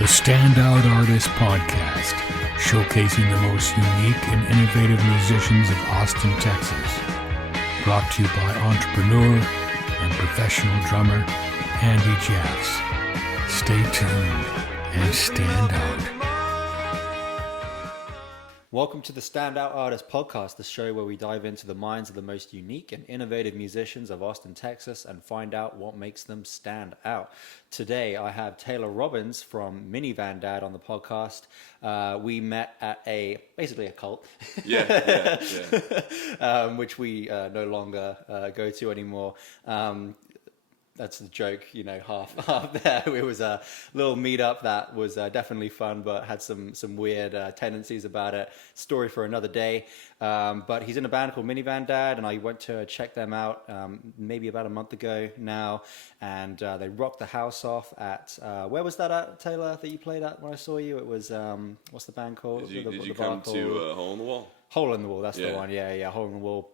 The Standout Artist Podcast, showcasing the most unique and innovative musicians of Austin, Texas. Brought to you by entrepreneur and professional drummer Andy Jeffs. Stay tuned and stand out. Welcome to the Standout Artist Podcast, the show where we dive into the minds of the most unique and innovative musicians of Austin, Texas, and find out what makes them stand out. Today, I have Taylor Robbins from Minivan Dad on the podcast. We met at basically a cult, which we no longer go to anymore. That's the joke, half there. It was a little meetup that was definitely fun, but had some weird tendencies about it. Story for another day. But he's in a band called Minivan Dad, and I went to check them out maybe about a month ago now, and they rocked the house off at, where was that at, Taylor, that you played at when I saw you? It was, what's the band called? Did you come to Hole in the Wall? Hole in the Wall, that's the one, yeah, Hole in the Wall.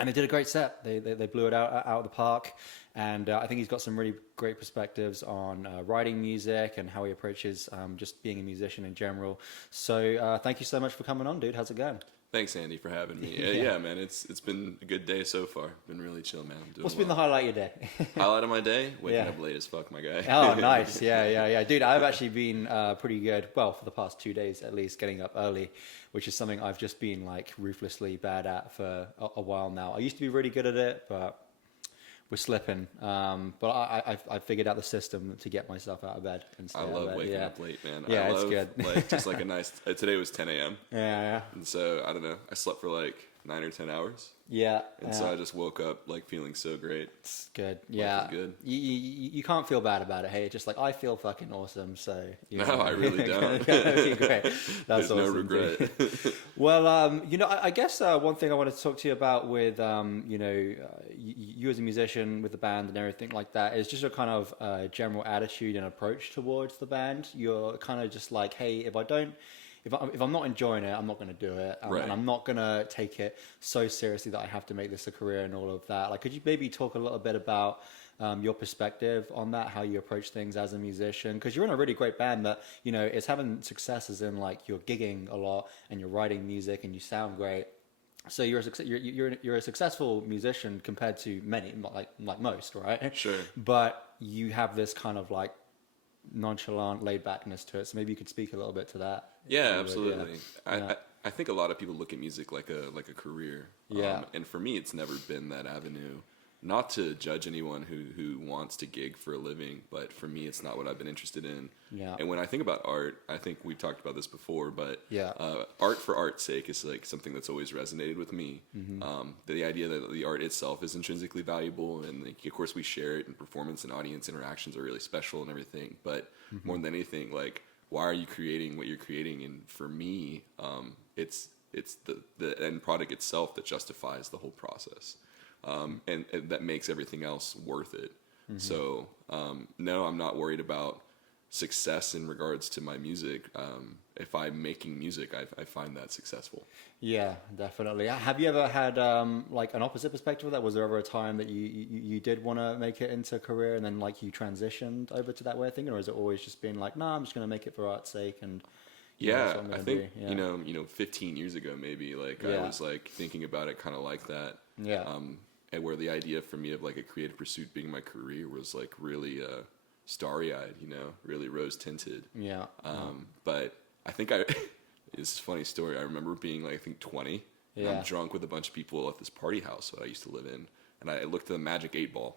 And they did a great set. They blew it out of the park. And I think he's got some really great perspectives on writing music and how he approaches just being a musician in general. So thank you so much for coming on, dude. How's it going? Thanks, Andy, for having me. Yeah, man, it's been a good day so far. Been really chill, man. What's been the highlight of your day? Highlight of my day? Waking up late as fuck, my guy. Oh, nice. Yeah. Dude, I've actually been pretty good, well, for the past 2 days at least, getting up early, which is something I've just been like ruthlessly bad at for a while now. I used to be really good at it, but we're slipping. But I figured out the system to get myself out of bed. And stay I out love of bed. waking up late, man. Yeah, I love, it's good. like, just like a nice, today was 10 a.m. Yeah. And so, I don't know, I slept for like 9 or 10 hours. Yeah. And so I just woke up like feeling so great. It's good. Yeah. Life is good. You can't feel bad about it. Hey, it's just like, I feel fucking awesome. So, No, I really don't. Great. That's There's awesome, no regret. Well, I guess one thing I wanted to talk to you about with, you as a musician with the band and everything like that is just a kind of general attitude and approach towards the band. You're kind of just like, hey, if I'm not enjoying it, I'm not going to do it. Right. And I'm not going to take it so seriously that I have to make this a career and all of that. Like, could you maybe talk a little bit about your perspective on that, how you approach things as a musician? Because you're in a really great band that, is having success as in, like, you're gigging a lot and you're writing music and you sound great. So you're a successful musician compared to many, like most, right? Sure. But you have this kind of, like, nonchalant laid backness to it, so maybe you could speak a little bit to that. Yeah, absolutely. I think a lot of people look at music like a career. And for me, it's never been that avenue. Not to judge anyone who wants to gig for a living, but for me, it's not what I've been interested in. Yeah. And when I think about art, I think we've talked about this before, but art for art's sake is like something that's always resonated with me. Mm-hmm. The idea that the art itself is intrinsically valuable, and like, of course we share it, and performance and audience interactions are really special and everything. But more than anything, like, why are you creating what you're creating? And for me, it's the end product itself that justifies the whole process. And that makes everything else worth it. Mm-hmm. So, no, I'm not worried about success in regards to my music. If I'm making music, I find that successful. Yeah, definitely. Have you ever had like an opposite perspective of that? Was there ever a time that you did want to make it into a career and then like you transitioned over to that way of thinking, or has it always just been like, I'm just going to make it for art's sake? And I think, 15 years ago, maybe, like, I was like thinking about it kind of like that. Yeah. And where the idea for me of like a creative pursuit being my career was like really starry-eyed, really rose-tinted. Yeah. But I think it's a funny story. I remember being like, I think 20. Yeah. And I'm drunk with a bunch of people at this party house that I used to live in. And I looked at the Magic 8 Ball,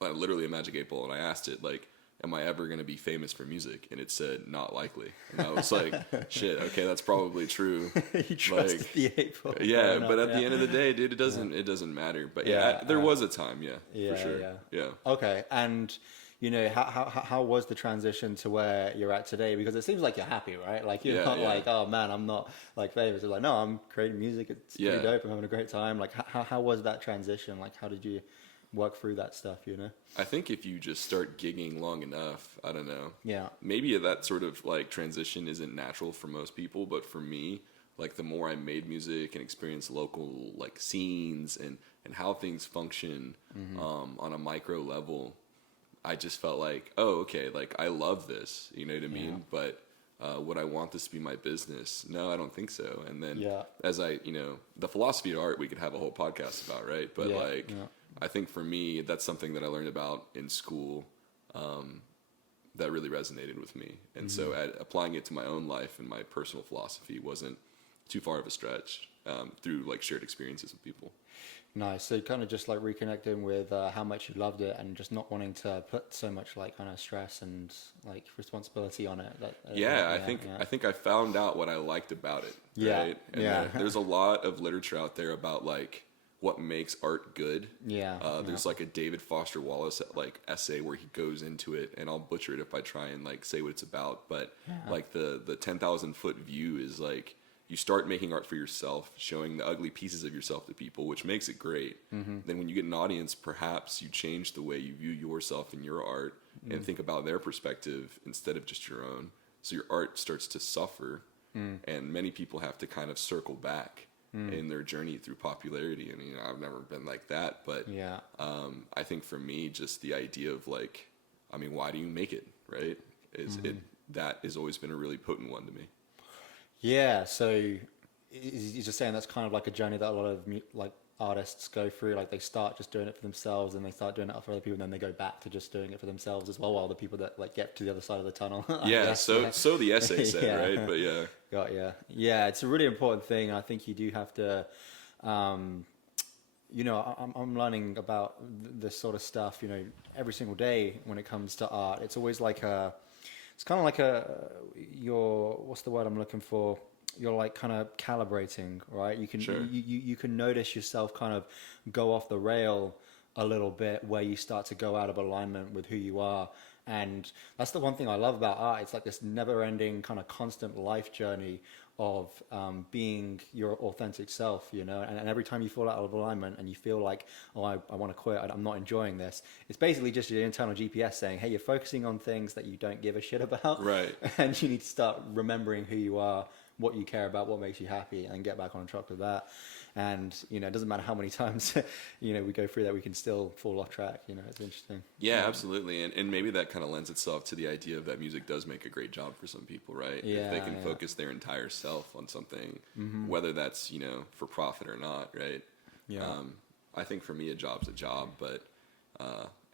literally a Magic 8 Ball, and I asked it, like, am I ever going to be famous for music? And it said, not likely. And I was like, shit, okay, that's probably true. You trusted the 8 Ball. Yeah, but at the end of the day, dude, it doesn't matter. But there was a time, for sure. Yeah. Okay, and how was the transition to where you're at today? Because it seems like you're happy, right? Like you're not like, oh man, I'm not like famous. It's like, no, I'm creating music. It's pretty dope. I'm having a great time. Like, how was that transition? Like, how did you work through that stuff, I think if you just start gigging long enough, I don't know. Yeah. Maybe that sort of like transition isn't natural for most people, but for me, like the more I made music and experienced local like scenes and how things function on a micro level, I just felt like, oh, okay, like I love this, you know what I mean? But would I want this to be my business? No, I don't think so. And then as I, you know, the philosophy of art, we could have a whole podcast about, right? But I think for me, that's something that I learned about in school that really resonated with me. And so applying it to my own life and my personal philosophy wasn't too far of a stretch through like shared experiences with people. Nice. So kind of just like reconnecting with how much you loved it and just not wanting to put so much like kind of stress and like responsibility on it. I think I found out what I liked about it. Right? And there's a lot of literature out there about like what makes art good. There's like a David Foster Wallace like essay where he goes into it, and I'll butcher it if I try and like say what it's about. But like the 10,000 foot view is like, you start making art for yourself, showing the ugly pieces of yourself to people, which makes it great. Then when you get an audience, perhaps you change the way you view yourself and your art and think about their perspective instead of just your own. So your art starts to suffer, and many people have to kind of circle back in their journey through popularity. And, you know, I've never been like that, but I think for me, just the idea of like, I mean, why do you make it, right? That has always been a really potent one to me. Yeah, so you're just saying that's kind of like a journey that a lot of like artists go through. Like they start just doing it for themselves, and they start doing it for other people, and then they go back to just doing it for themselves as well. While the people that like get to the other side of the tunnel. So the essay said, right? But yeah, it's a really important thing. I think you do have to. You know, I'm learning about this sort of stuff. You know, every single day when it comes to art, it's always like it's kind of like what's the word I'm looking for? You're like kind of calibrating, right? You can you can notice yourself kind of go off the rail a little bit where you start to go out of alignment with who you are. And that's the one thing I love about art. It's like this never-ending kind of constant life journey of being your authentic self, you know, and every time you fall out of alignment and you feel like, oh, I want to quit, I'm not enjoying this, it's basically just your internal GPS saying, hey, you're focusing on things that you don't give a shit about, right? And you need to start remembering who you are, what you care about, what makes you happy, and get back on track with that. And, you know, it doesn't matter how many times, you know, we go through that, we can still fall off track. You know, it's interesting. Yeah, absolutely. And maybe that kind of lends itself to the idea of that music does make a great job for some people, right? Yeah, if they can focus their entire self on something, whether that's, you know, for profit or not, right? Yeah. I think for me, a job's a job, but,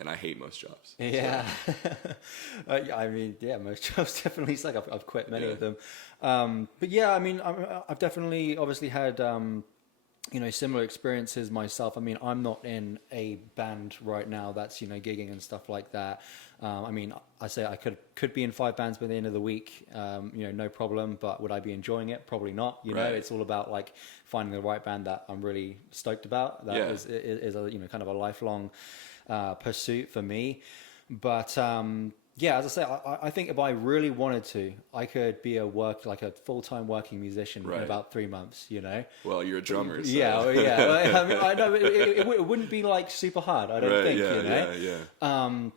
and I hate most jobs. Yeah. So. I mean, yeah, most jobs definitely suck. I've quit many of them. But yeah, I mean, I've definitely obviously had, you know, similar experiences myself. I mean, I'm not in a band right now that's, you know, gigging and stuff like that. I mean, I say I could be in 5 bands by the end of the week, you know, no problem. But would I be enjoying it? Probably not. You know, it's all about like finding the right band that I'm really stoked about. That is a, you know, kind of a lifelong pursuit for me. But yeah, as I say, I think if I really wanted to, I could be like a full-time working musician in about 3 months, you know? Well, you're a drummer, so. Yeah. I mean, I know it wouldn't be like super hard, I don't think, you know?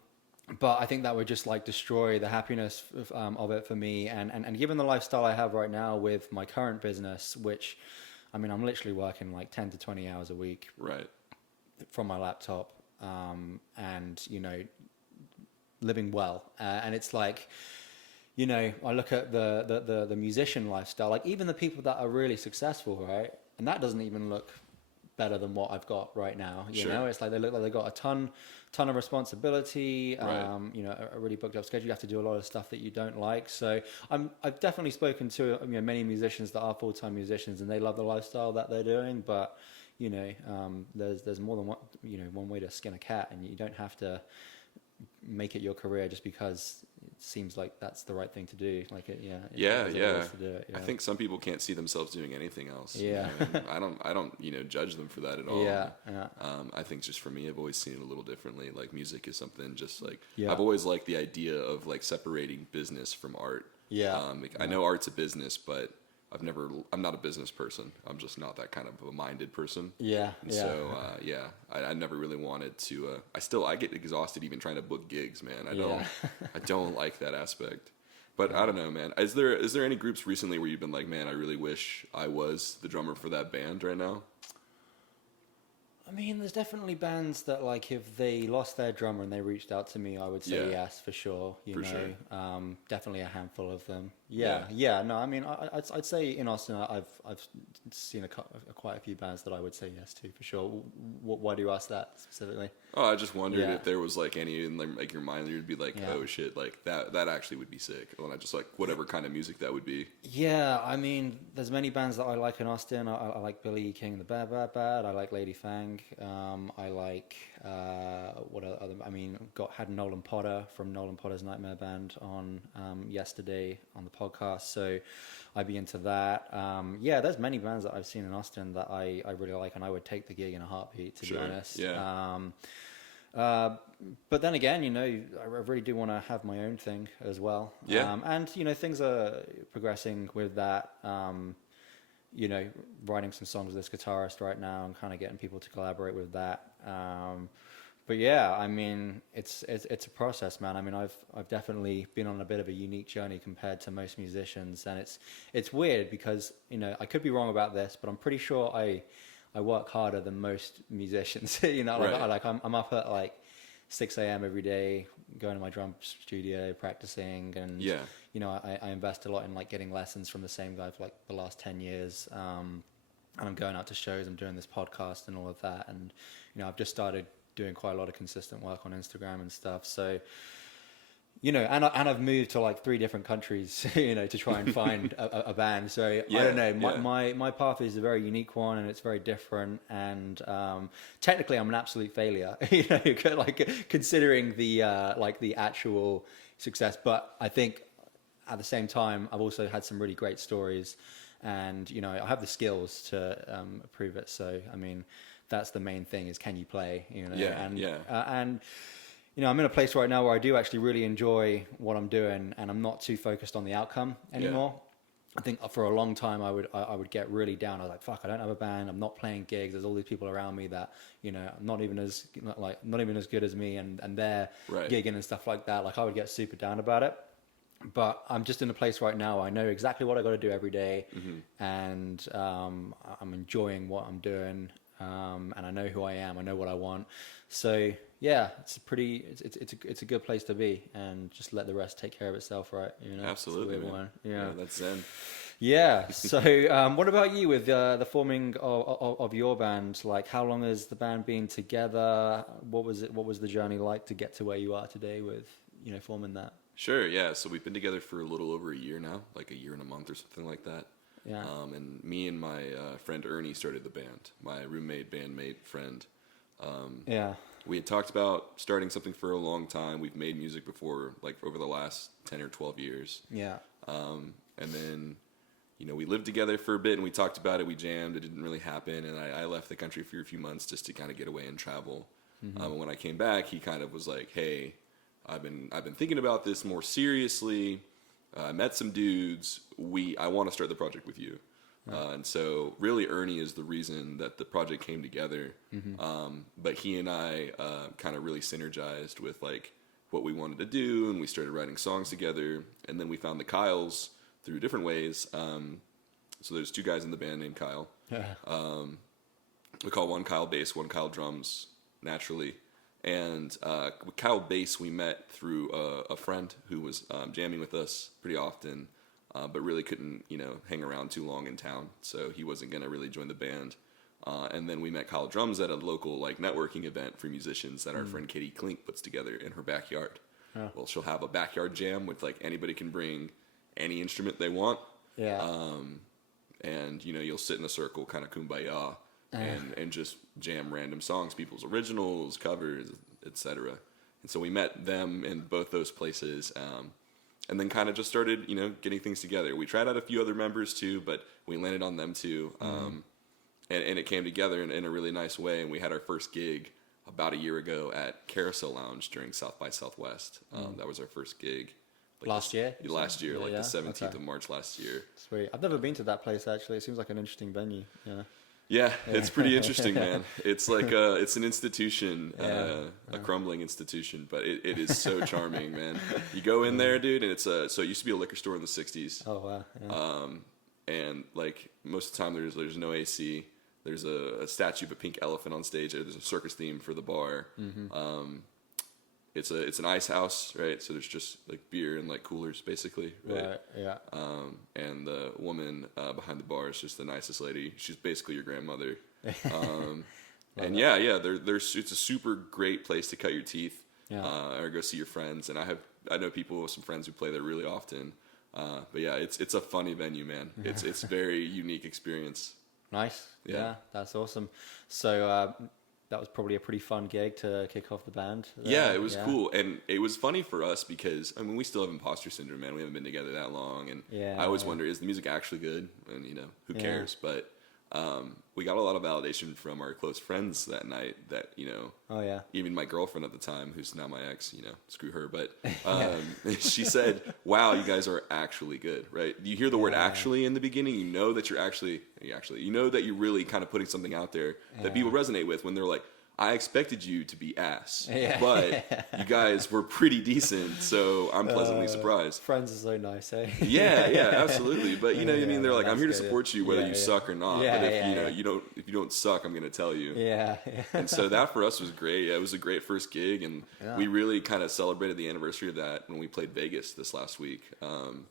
But I think that would just like destroy the happiness of it for me. And given the lifestyle I have right now with my current business, which, I mean, I'm literally working like 10 to 20 hours a week from my laptop, and, you know, living well, and it's like, you know, I look at the musician lifestyle, like even the people that are really successful, right, and that doesn't even look better than what I've got right now. You know, it's like they look like they've got a ton of responsibility, you know, a really booked up schedule. You have to do a lot of stuff that you don't like. So I've definitely spoken to, you know, many musicians that are full-time musicians, and they love the lifestyle that they're doing, but you know, there's more than one way to skin a cat, and you don't have to make it your career just because it seems like that's the right thing to do. Like to do it, I think some people can't see themselves doing anything else. Yeah. I don't you know, judge them for that at all. Yeah. I think just for me, I've always seen it a little differently. Like music is something just like I've always liked the idea of like separating business from art. I know art's a business, but I'm not a business person. I'm just not that kind of a minded person. So I never really wanted to, I get exhausted even trying to book gigs, man. I don't like that aspect, but I don't know, man. Is there any groups recently where you've been like, man, I really wish I was the drummer for that band right now? I mean, there's definitely bands that, like, if they lost their drummer and they reached out to me, I would say yes, for sure. Sure. Definitely a handful of them. Yeah. No, I mean, I'd say in Austin, I've seen quite a few bands that I would say yes to, for sure. Why do you ask that specifically? Oh, I just wondered if there was like any in like your mind that you'd be like, oh shit, like that actually would be sick. And I just like whatever kind of music that would be. Yeah, I mean, there's many bands that I like in Austin. I like Billy King and the Bad Bad Bad. I like Lady Fang. I like what other? I mean, had Nolan Potter from Nolan Potter's Nightmare Band on yesterday on the podcast, so I'd be into that. There's many bands that I've seen in Austin that I really like, and I would take the gig in a heartbeat, to be honest. But then again, I really do want to have my own thing as well. And things are progressing with that. Writing some songs with this guitarist right now and kind of getting people to collaborate with that. But yeah, I mean, it's a process, man. I mean, I've definitely been on a bit of a unique journey compared to most musicians, and it's weird because I could be wrong about this, but I'm pretty sure I work harder than most musicians. I'm up at like 6 a.m. every day, going to my drum studio, practicing, and I invest a lot in like getting lessons from the same guy for like the last 10 years. And I'm going out to shows, I'm doing this podcast and all of that, and I've just started doing quite a lot of consistent work on Instagram and stuff. So and I've moved to like 3 different countries, to try and find a band. So I don't know. My path is a very unique one, and it's very different. And technically, I'm an absolute failure, like considering the the actual success. But I think at the same time, I've also had some really great stories, and I have the skills to prove it. So I mean, that's the main thing: is can you play? And I'm in a place right now where I do actually really enjoy what I'm doing, and I'm not too focused on the outcome anymore. I think for a long time I would get really down. I was like, fuck, I don't have a band. I'm not playing gigs. There's all these people around me that not even as good as me, and they're gigging and stuff like that. Like I would get super down about it. But I'm just in a place right now. I know exactly what I got to do every day, and I'm enjoying what I'm doing. And I know who I am. I know what I want. So yeah, it's a good place to be, and just let the rest take care of itself, right? Absolutely, man. Yeah, that's zen. Yeah. So what about you with the forming of your band? Like, how long has the band been together? What was the journey like to get to where you are today with forming that? Sure. Yeah. So we've been together for a little over a year now, like a year and a month or something like that. Yeah. And me and my friend Ernie started the band. My roommate, bandmate, friend. We had talked about starting something for a long time. We've made music before, like over the last 10 or 12 years. Yeah. And then, we lived together for a bit, and we talked about it. We jammed. It didn't really happen, and I left the country for a few months just to kind of get away and travel. And when I came back, he kind of was like, "Hey, I've been thinking about this more seriously. I met some dudes. I want to start the project with you." And so really Ernie is the reason that the project came together. But he and I kind of really synergized with like what we wanted to do, and we started writing songs together. And then we found the Kyles through different ways. So there's 2 guys in the band named Kyle. We call one Kyle bass, one Kyle drums, naturally. And with Kyle bass, we met through a friend who was jamming with us pretty often, but really couldn't, hang around too long in town. So he wasn't going to really join the band. And then we met Kyle drums at a local like networking event for musicians that our friend Katie Klink puts together in her backyard. Well, she'll have a backyard jam with like anybody can bring any instrument they want. And you'll sit in a circle, kind of kumbaya. And just jam random songs, people's originals, covers, etc. And so we met them in both those places, and then kind of just started, getting things together. We tried out a few other members too, but we landed on them too, and it came together in a really nice way. And we had our first gig about a year ago at Carousel Lounge during South by Southwest. That was our first gig. Like last year, the 17th of March last year. Sweet. I've never been to that place actually. It seems like an interesting venue. Yeah, it's pretty interesting, man. It's like it's an institution, a crumbling institution, but it is so charming, man. You go in there, dude, and so it used to be a liquor store in the 60s. Oh, wow. Yeah. And like most of the time there's no AC. There's a statue of a pink elephant on stage. There's a circus theme for the bar. It's an ice house, right? So there's just like beer and like coolers, basically, right? Yeah. And the woman behind the bar is just the nicest lady. She's basically your grandmother. And it's a super great place to cut your teeth, or go see your friends. And I know people with some friends who play there really often. But yeah, it's a funny venue, man. It's very unique experience. Nice. Yeah, that's awesome. So that was probably a pretty fun gig to kick off the band. Yeah, it was cool. And it was funny for us because, I mean, we still have imposter syndrome, man. We haven't been together that long. And I always wonder, is the music actually good? And, who cares? But we got a lot of validation from our close friends that night that, even my girlfriend at the time, who's now my ex, screw her. But she said, wow, you guys are actually good, right? You hear the word actually in the beginning, you know that you know that you're really kind of putting something out there that people resonate with when they're like, I expected you to be ass, but you guys were pretty decent, so I'm pleasantly surprised. Friends are so nice, eh? Yeah, absolutely. But what I mean, they're like, I'm here to support you whether you suck or not. But if you don't suck, I'm going to tell you. Yeah. And so that for us was great. It was a great first gig, and we really kind of celebrated the anniversary of that when we played Vegas this last week. And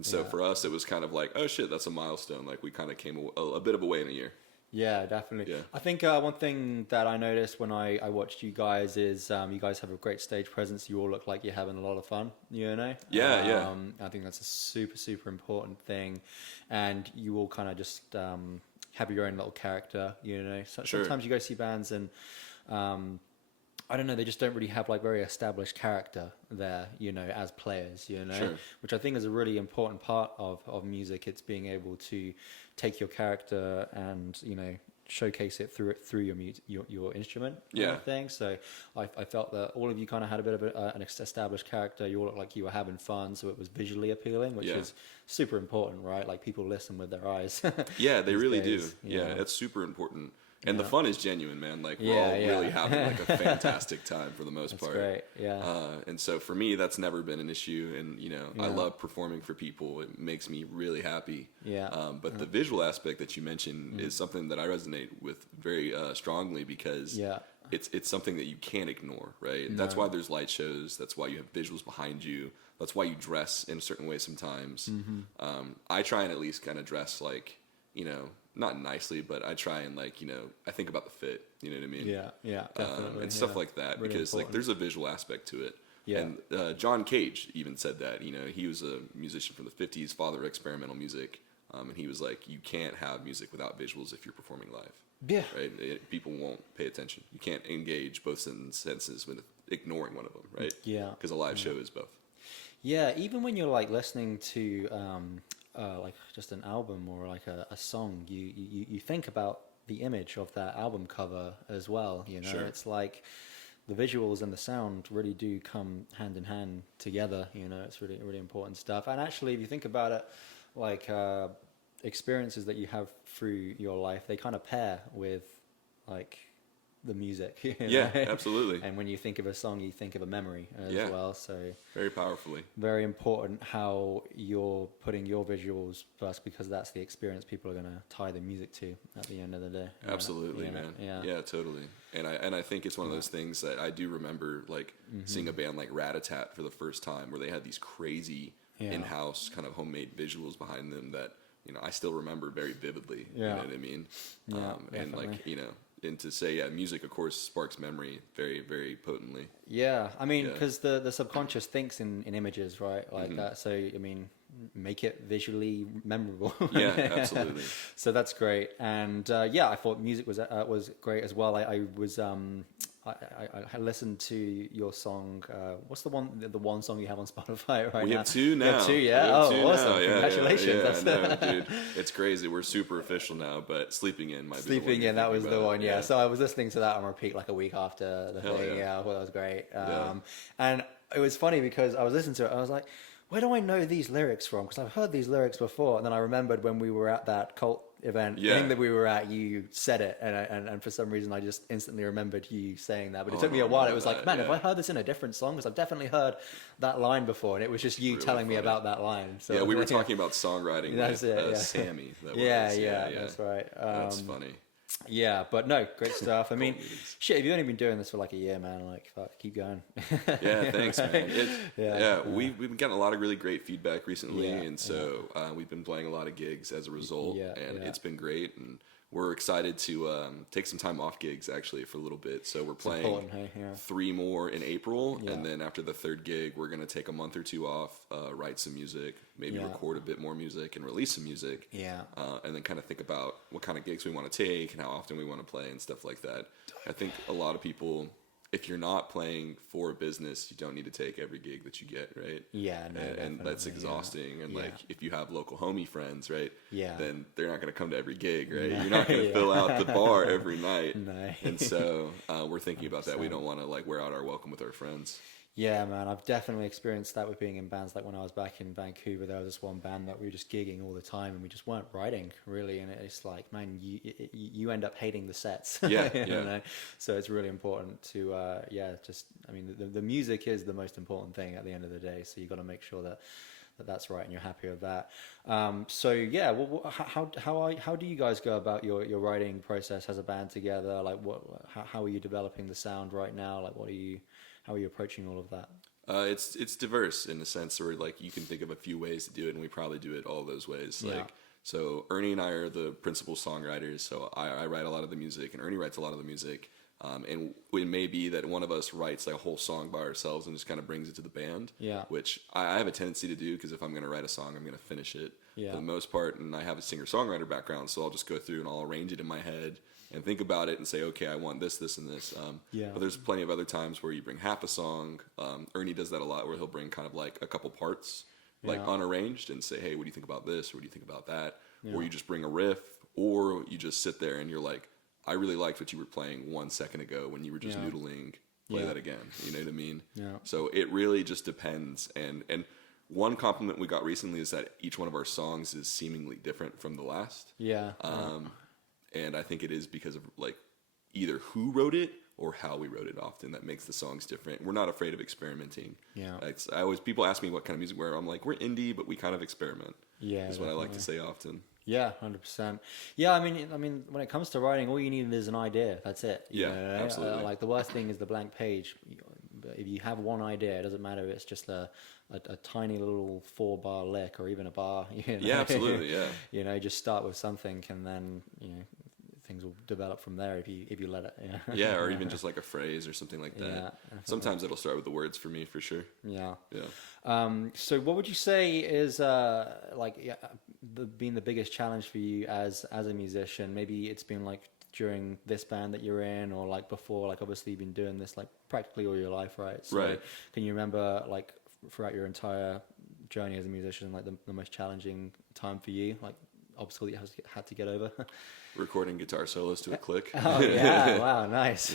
so for us, it was kind of like, oh shit, that's a milestone. Like we kind of came a bit of a way in a year. Yeah, definitely. Yeah. I think one thing that I noticed when I watched you guys is you guys have a great stage presence. You all look like you're having a lot of fun, Yeah. I think that's a super, super important thing. And you all kind of just have your own little character, Sometimes you go see bands and I don't know, they just don't really have like very established character there, as players, which I think is a really important part of music. It's being able to take your character and, showcase it through your instrument kind of thing. So I felt that all of you kind of had a bit of an established character. You all looked like you were having fun, so it was visually appealing, which is super important, right? Like people listen with their eyes. Yeah, they really do. Yeah, it's super important. And the fun is genuine, man. Like we're all really having like a fantastic time for the most part. That's great. Yeah. And so for me, that's never been an issue. And I love performing for people. It makes me really happy. Yeah. But the visual aspect that you mentioned is something that I resonate with very strongly because it's something that you can't ignore, right? No. That's why there's light shows. That's why you have visuals behind you. That's why you dress in a certain way sometimes. I try and at least kind of dress like, not nicely, but I try and I think about the fit, you know what I mean? Yeah, definitely. And stuff like that, really because there's a visual aspect to it. Yeah. And John Cage even said that, he was a musician from the 50s, father of experimental music. And he was like, you can't have music without visuals if you're performing live. Yeah. Right? People won't pay attention. You can't engage both senses with ignoring one of them, right? Yeah. Because a live show is both. Yeah, even when you're listening to like just an album or like a song, you think about the image of that album cover as well. Sure. It's like the visuals and the sound really do come hand in hand together. It's really, really important stuff. And actually, if you think about it, like experiences that you have through your life, they kind of pair with like the music. Yeah, absolutely. And when you think of a song, you think of a memory as well. So very powerfully. Very important how you're putting your visuals first, because that's the experience people are going to tie the music to at the end of the day. Absolutely, man. Yeah, totally. And I think it's one of those things that I do remember, like seeing a band like Rat-a-Tat for the first time, where they had these crazy in-house kind of homemade visuals behind them that I still remember very vividly. You know what I mean? And and to say, music, of course, sparks memory very, very potently. Yeah, I mean, because the subconscious thinks in images, right? Like that. So, I mean, make it visually memorable. Yeah, absolutely. So that's great. And I thought music was great as well. I was I listened to your song. What's the one song you have on Spotify right now? We have two now. You have two, yeah. Awesome! Yeah, congratulations. No, dude, it's crazy. We're super official now. But Sleeping In might be the one. Sleeping In, that was the one. Yeah. So I was listening to that on repeat like a week after the thing. Yeah, I thought that was great. And it was funny because I was listening to it. I was like, where do I know these lyrics from? Because I've heard these lyrics before. And then I remembered when we were at that cult event thing that we were at, you said it, and for some reason I just instantly remembered you saying that. But it took me a while. It was like, man, have I heard this in a different song? Because I've definitely heard that line before, and it was just you really telling me about that line. So we were talking about songwriting with Sammy. That's right. That's funny. Yeah, but no, great stuff. I mean, shit, if you've only been doing this for like a year, man, like, fuck, keep going. Yeah, thanks, man. We've been getting a lot of really great feedback recently, and so we've been playing a lot of gigs as a result, and it's been great, and we're excited to take some time off gigs actually for a little bit. So we're playing 3 more in April, and then after the 3rd gig, we're going to take a month or 2 off, write some music, maybe record a bit more music and release some music. And then kind of think about what kind of gigs we want to take and how often we want to play and stuff like that. I think a lot of people, if you're not playing for a business, you don't need to take every gig that you get, right? Yeah, no, and that's exhausting. And like, if you have local homie friends, right? Yeah. Then they're not going to come to every gig, right? You're not going to fill out the bar every night. No. And so we're thinking about that. We don't want to like wear out our welcome with our friends. Yeah, man, I've definitely experienced that with being in bands. Like when I was back in Vancouver, there was this one band that we were just gigging all the time, and we just weren't writing really. And it's like, man, you end up hating the sets. Yeah, you know? So it's really important to, I mean, the music is the most important thing at the end of the day. So you got to make sure that's right, and you're happy with that. How do you guys go about your writing process as a band together? Like, how are you developing the sound right now? Like, how are you approaching all of that? It's diverse in the sense where like you can think of a few ways to do it, and we probably do it all those ways. Like, so Ernie and I are the principal songwriters. So I write a lot of the music, and Ernie writes a lot of the music. And it may be that one of us writes like a whole song by ourselves and just kind of brings it to the band. Yeah. Which I have a tendency to do, because if I'm going to write a song, I'm going to finish it for the most part. And I have a singer-songwriter background, so I'll just go through and I'll arrange it in my head and think about it and say, okay, I want this, this, and this. But there's plenty of other times where you bring half a song. Ernie does that a lot, where he'll bring kind of like a couple parts, like unarranged, and say, hey, what do you think about this? Or what do you think about that? Or you just bring a riff, or you just sit there and you're like, I really liked what you were playing 1 second ago when you were just noodling. Play that again. You know what I mean? Yeah. So it really just depends. And one compliment we got recently is that each one of our songs is seemingly different from the last. Yeah. And I think it is because of like either who wrote it or how we wrote it often that makes the songs different. We're not afraid of experimenting. Yeah. People ask me what kind of music we're. I'm like, we're indie, but we kind of experiment. Yeah. Is what I like to say often. Yeah, 100%. Yeah, I mean, when it comes to writing, all you need is an idea. That's it. You know? Absolutely. Like the worst thing is the blank page. If you have one idea, it doesn't matter if it's just a tiny little 4-bar lick or even a bar. You know? Yeah, absolutely. Yeah. You know, just start with something, and then things will develop from there if you let it. Yeah, or even just like a phrase or something like that. Yeah, sometimes it'll start with the words for me, for sure. Yeah. So what would you say is being the biggest challenge for you as a musician? Maybe it's been like during this band that you're in, or like before. Like obviously you've been doing this like practically all your life, right? So can you remember like throughout your entire journey as a musician, like the most challenging time for you, like obstacle that you had to get over? Recording guitar solos to a click. Oh yeah! Wow, nice.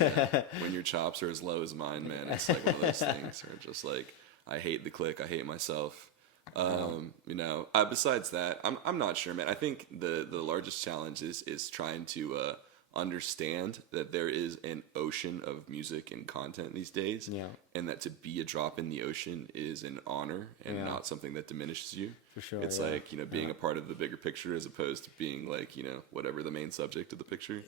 When your chops are as low as mine, man, it's like one of those things where just like I hate the click, I hate myself. Besides that, I'm not sure, man. I think the largest challenge is trying to understand that there is an ocean of music and content these days, and that to be a drop in the ocean is an honor and not something that diminishes you. For sure, it's like being a part of the bigger picture as opposed to being like whatever the main subject of the picture.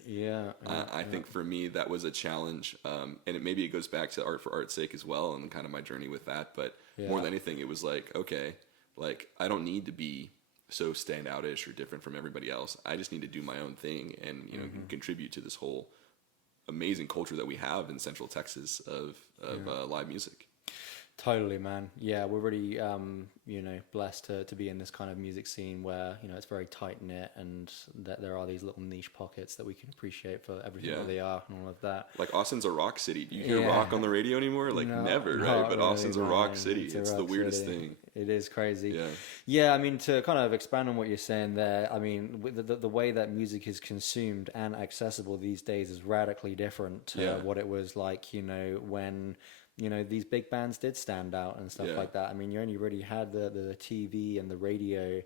I think for me that was a challenge, and maybe it goes back to art for art's sake as well, and kind of my journey with that. But more than anything, it was like, okay, like I don't need to be so standoutish or different from everybody else. I just need to do my own thing and contribute to this whole amazing culture that we have in Central Texas of live music. Totally, man. Yeah, we're really blessed to be in this kind of music scene where it's very tight knit, and that there are these little niche pockets that we can appreciate for everything that they are and all of that. Like Austin's a rock city. Do you hear rock on the radio anymore? Like never, right? But really, Austin's a rock city. It's the weirdest thing. It is crazy. Yeah. I mean, to kind of expand on what you're saying there, I mean, the way that music is consumed and accessible these days is radically different to what it was like, when these big bands did stand out and stuff like that. I mean, you only really had the TV and the radio,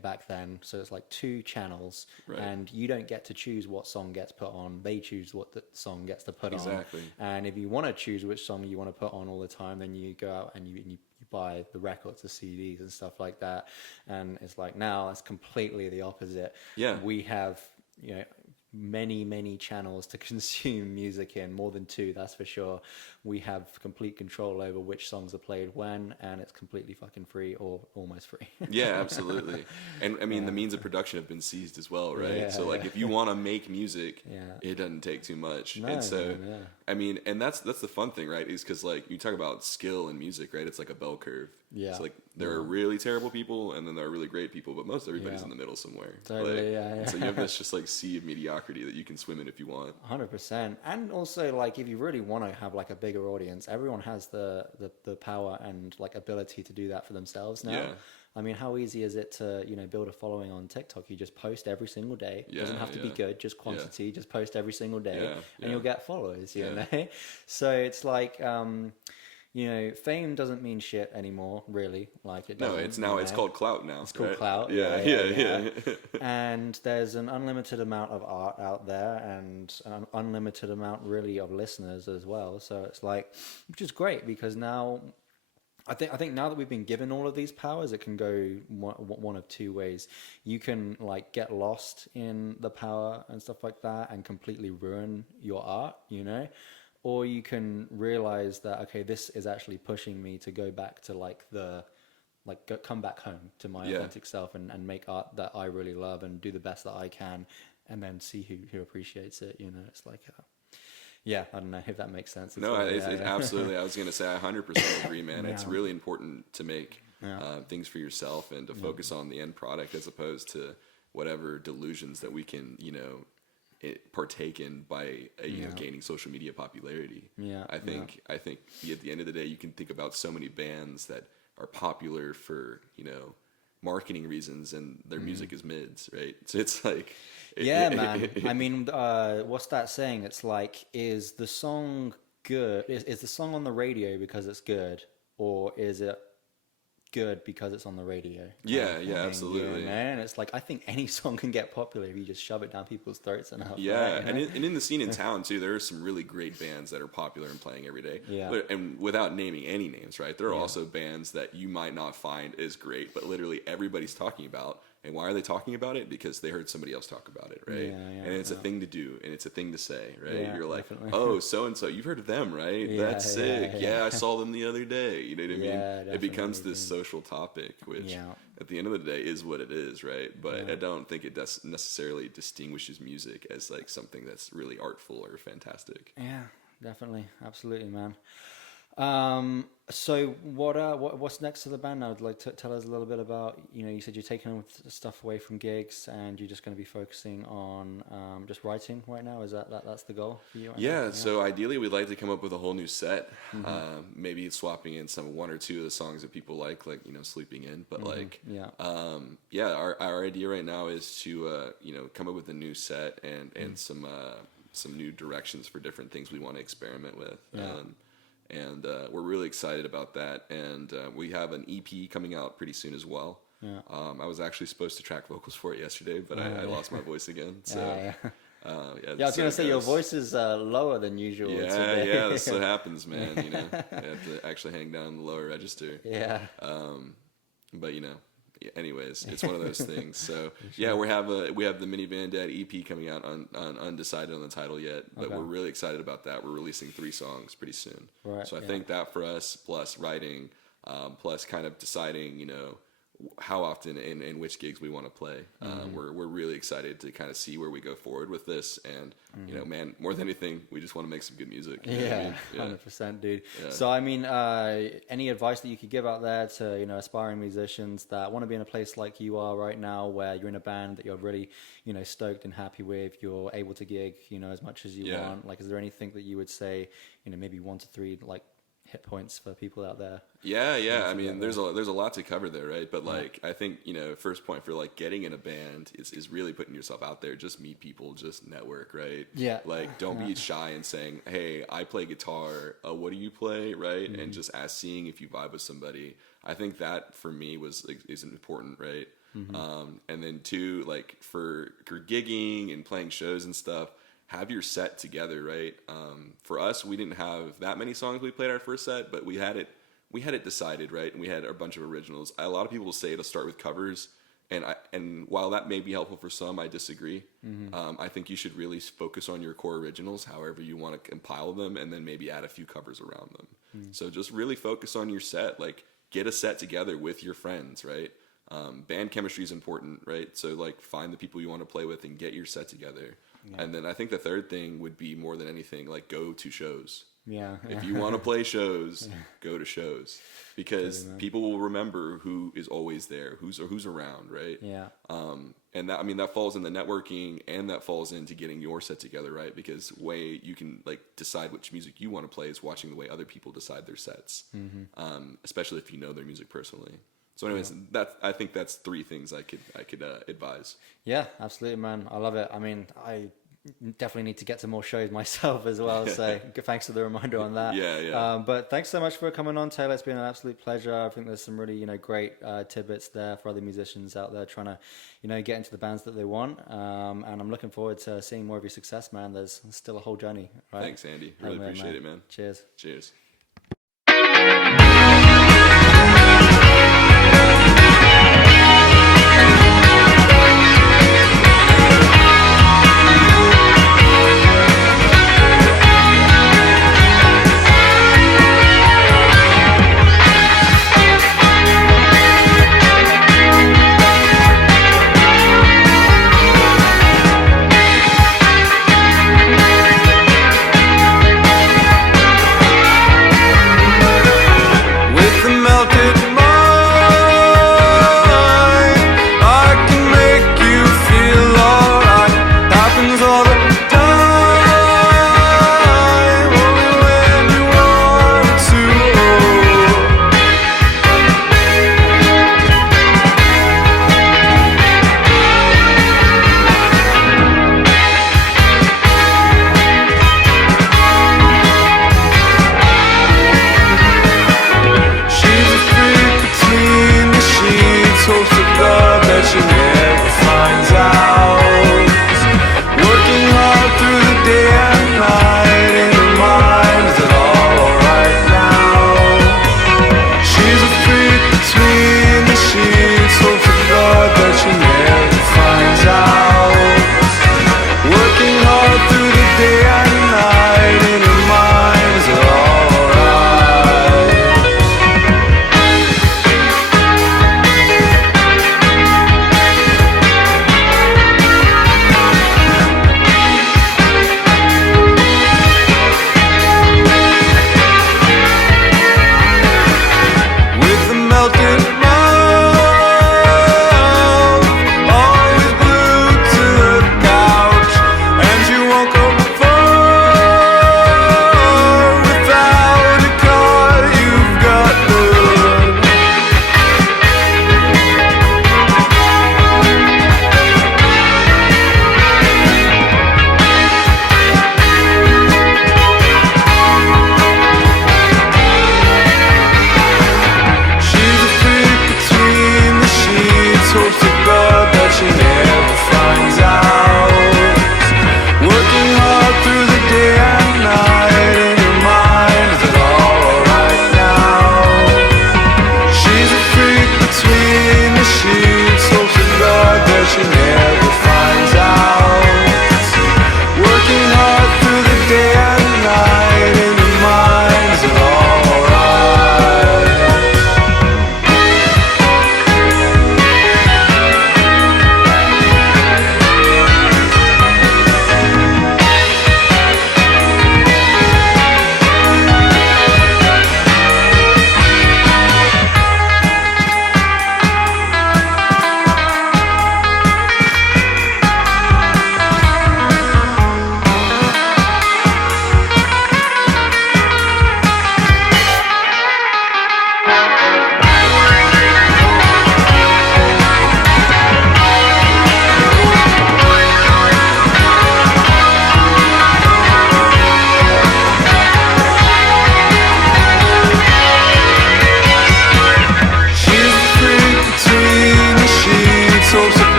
back then. So it's like 2 channels, and you don't get to choose what song gets put on. They choose what the song gets to put on. And if you want to choose which song you want to put on all the time, then you go out and you buy the records, the CDs and stuff like that. And it's like now it's completely the opposite. Yeah. We have many channels to consume music in, more than 2, that's for sure. We have complete control over which songs are played when, and it's completely fucking free, or almost free. Yeah, absolutely. And I mean, the means of production have been seized as well, right? Yeah, so like if you want to make music, Yeah. it doesn't take too much. No, and so no. I mean, and that's the fun thing, right? Is because like you talk about skill in music, right? It's like a bell curve. Yeah. It's like there are really terrible people, and then there are really great people, but most everybody's Yeah. in the middle somewhere. Totally, yeah. And so you have this just like sea of mediocrity that you can swim in if you want. 100%. And also, like, if you really want to have like a bigger audience, everyone has the power and like ability to do that for themselves now. Yeah. I mean, how easy is it to, build a following on TikTok? You just post every single day. It doesn't have to be good, just quantity. Just post every single day, and you'll get followers, you know? So it's like, fame doesn't mean shit anymore, really. Like, it doesn't. No, it's called clout now. It's called right? clout. Yeah. And there's an unlimited amount of art out there, and an unlimited amount, really, of listeners as well. So it's like, which is great, because now, I think now that we've been given all of these powers, it can go one of 2 ways. You can like get lost in the power and stuff like that and completely ruin your art, or you can realize that, okay, this is actually pushing me to go back to come back home to my authentic self and make art that I really love and do the best that I can, and then see who appreciates it. It's like, yeah, I don't know if that makes sense. It's absolutely. I was going to say, I 100% agree, man. It's really important to make things for yourself and to focus on the end product as opposed to whatever delusions that we can, partake in by gaining social media popularity. I think at the end of the day, you can think about so many bands that are popular for marketing reasons, and their music is mids, right? So it's like, man. I mean, what's that saying? It's like, is the song good? Is the song on the radio because it's good, or is it good because it's on the radio? Yeah, absolutely. And it's like, I think any song can get popular if you just shove it down people's throats enough. Yeah, right, and in the scene in town too, there are some really great bands that are popular and playing every day. Yeah. And without naming any names, right? There are also bands that you might not find as great, but literally everybody's talking about. And why are they talking about it? Because they heard somebody else talk about it, right? And it's a thing to do, and it's a thing to say, right? Yeah, You're like, definitely. oh, so-and-so, you've heard of them, right? That's sick. Yeah, I saw them the other day. You know what I mean? Yeah, it becomes this social topic, which at the end of the day is what it is, right? But I don't think it necessarily distinguishes music as like something that's really artful or fantastic. Yeah, definitely. Absolutely, man. So what's next to the band now? Like, tell us a little bit about, you said you're taking stuff away from gigs and you're just going to be focusing on just writing right now. Is that's the goal for you? Yeah, so ideally we'd like to come up with a whole new set. Maybe swapping in one or two of the songs that people like Sleeping In, but our idea right now is to come up with a new set and some new directions for different things we want to experiment with. And we're really excited about that. And we have an EP coming out pretty soon as well. Yeah. I was actually supposed to track vocals for it yesterday, but I lost my voice again. So, I was going to say your voice is lower than usual. Yeah, that's what happens, man. You have to actually hang down the lower register. Yeah. But anyways, it's one of those things. So we have the Minivan Dad EP coming out on undecided on the title yet, but we're really excited about that. We're releasing 3 songs pretty soon. Right. So I think that for us, plus writing, plus kind of deciding, how often and which gigs we want to play. We're really excited to kind of see where we go forward with this. And, man, more than anything, we just want to make some good music. You know what I mean? 100%, dude. Yeah. So, I mean, any advice that you could give out there to, aspiring musicians that want to be in a place like you are right now, where you're in a band that you're really, stoked and happy with, you're able to gig, as much as you want. Like, is there anything that you would say, maybe 1 to 3, like, hit points for people out there? Yeah. I mean, there's a lot to cover there, right? But I think first point for like getting in a band is really putting yourself out there. Just meet people, just network, right? Yeah. Like, don't be shy and saying, "Hey, I play guitar. What do you play?" Right? And just seeing if you vibe with somebody. I think that for me is important, right? And then 2, like for gigging and playing shows and stuff, have your set together, right? For us, we didn't have that many songs we played our first set, but we had it decided, right? And we had a bunch of originals. A lot of people say to start with covers, And while that may be helpful for some, I disagree. I think you should really focus on your core originals, however you want to compile them, and then maybe add a few covers around them. So just really focus on your set. Like, get a set together with your friends, right? Band chemistry is important, right? So like, find the people you want to play with and get your set together. And then I think the third thing would be, more than anything, like, go to shows. If you want to play shows, go to shows, because people will remember who is always there, who's around, right? And that, I mean, that falls in the networking, and that falls into getting your set together, right? Because way you can like decide which music you want to play is watching the way other people decide their sets, especially if you know their music personally. So anyways, I think that's three things I could advise. Yeah, absolutely, man. I love it. I mean, I definitely need to get to more shows myself as well. So thanks for the reminder on that. But thanks so much for coming on, Taylor. It's been an absolute pleasure. I think there's some really, great tidbits there for other musicians out there trying to, get into the bands that they want. And I'm looking forward to seeing more of your success, man. There's still a whole journey. Right? Thanks, Andy. Really appreciate it, man. Cheers. Cheers.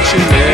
that you never